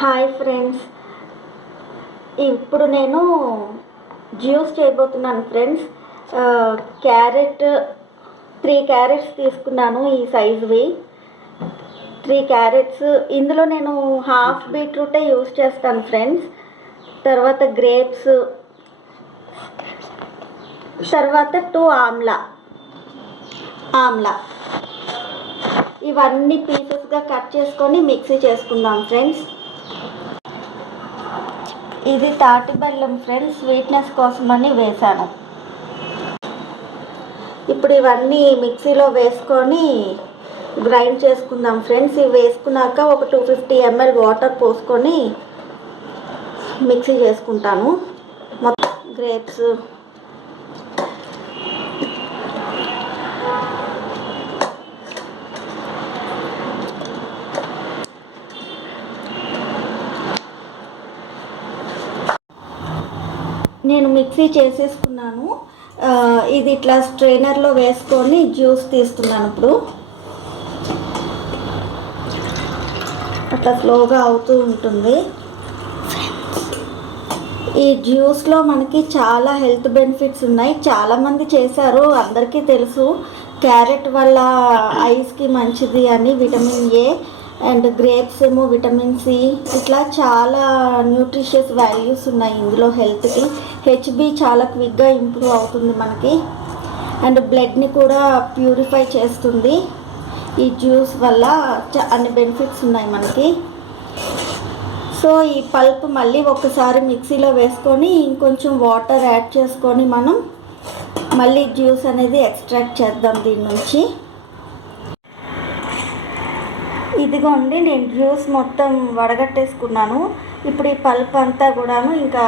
Hi friends, ఇప్పుడు నేను juice చేయబోతున్నాను ఫ్రెండ్స్. క్యారెట్ 3 క్యారెట్స్ తీసుకున్నాను, ఈ సైజువి 3 క్యారెట్స్. ఇందులో నేను హాఫ్ బీట్రూటే యూస్ చేస్తాను ఫ్రెండ్స్. తర్వాత గ్రేప్స్, తర్వాత 2 ఆమ్లా ఇవన్నీ పీసెస్గా కట్ చేసుకొని మిక్సీ చేసుకుందాం ఫ్రెండ్స్. ఇది తాటి బెల్లం ఫ్రెండ్స్, స్వీట్నెస్ కోసమని వేసాను. ఇప్పుడు ఇవన్నీ మిక్సీలో వేసుకొని గ్రైండ్ చేసుకుందాం ఫ్రెండ్స్. ఇవి వేసుకున్నాక ఒక 250 ml వాటర్ పోసుకొని మిక్సీ చేసుకుంటాను. మొత్తం గ్రేప్స్, నేను మిక్సీ చేసేసుకున్నాను. ఇది ఇట్లా స్ట్రైనర్లో వేసుకొని జ్యూస్ తీస్తున్నాను. ఇప్పుడు అట్లా స్లోగా అవుతూ ఉంటుంది. ఈ జ్యూస్లో మనకి చాలా హెల్త్ బెనిఫిట్స్ ఉన్నాయి. చాలామంది చేశారు, అందరికీ తెలుసు. క్యారెట్ వల్ల ఐస్కి మంచిది అని, విటమిన్ ఏ, అండ్ గ్రేప్స్ ఏమో విటమిన్ సి. ఇట్లా చాలా న్యూట్రిషియస్ వాల్యూస్ ఉన్నాయి ఇందులో హెల్త్కి. హెచ్బి చాలా క్విక్గా ఇంప్రూవ్ అవుతుంది మనకి, అండ్ బ్లడ్ని కూడా ప్యూరిఫై చేస్తుంది. ఈ జ్యూస్ వల్ల అన్ని బెనిఫిట్స్ ఉన్నాయి మనకి. సో ఈ పల్ప్ మళ్ళీ ఒకసారి మిక్సీలో వేసుకొని ఇంకొంచెం వాటర్ యాడ్ చేసుకొని మనం మళ్ళీ జ్యూస్ అనేది ఎక్స్ట్రాక్ట్ చేద్దాం దీని నుంచి. ఇదిగోండి, నేను జ్యూస్ మొత్తం వడగట్టేసుకున్నాను. ఇప్పుడు ఈ పల్ప్ అంతా కూడాను ఇంకా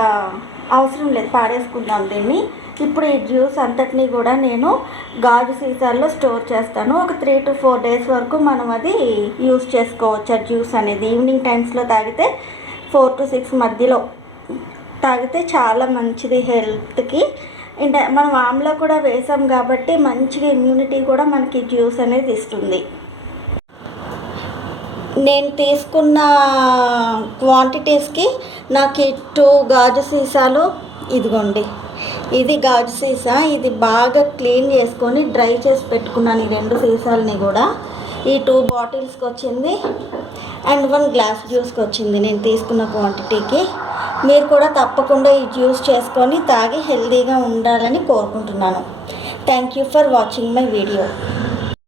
అవసరం లేదు, పాడేసుకుందాం దీన్ని. ఇప్పుడు ఈ జ్యూస్ అంతటినీ కూడా నేను గాజు సీసాల్లో స్టోర్ చేస్తాను. ఒక 3 to 4 days వరకు మనం అది యూస్ చేసుకోవచ్చు. ఆ జ్యూస్ అనేది ఈవినింగ్ టైమ్స్లో తాగితే 4 to 6 మధ్యలో తాగితే చాలా మంచిది హెల్త్కి. అండ్ మనం ఆమ్లా కూడా వేసాం కాబట్టి మంచిగా ఇమ్యూనిటీ కూడా మనకి జ్యూస్ అనేది ఇస్తుంది. నేను తీసుకున్న క్వాంటిటీస్కి నాకు 2 గాజు సీసాలు, ఇదిగోండి ఇది గాజు సీసా. ఇది బాగా క్లీన్ చేసుకొని డ్రై చేసి పెట్టుకున్నాను. ఈ 2 సీసాలని కూడా ఈ 2 బాటిల్స్కి వచ్చింది, అండ్ 1 గ్లాస్ జ్యూస్కి వచ్చింది నేను తీసుకున్న క్వాంటిటీకి. మీరు కూడా తప్పకుండా ఈ జ్యూస్ చేసుకొని తాగి హెల్తీగా ఉండాలని కోరుకుంటున్నాను. Thank you for watching my video.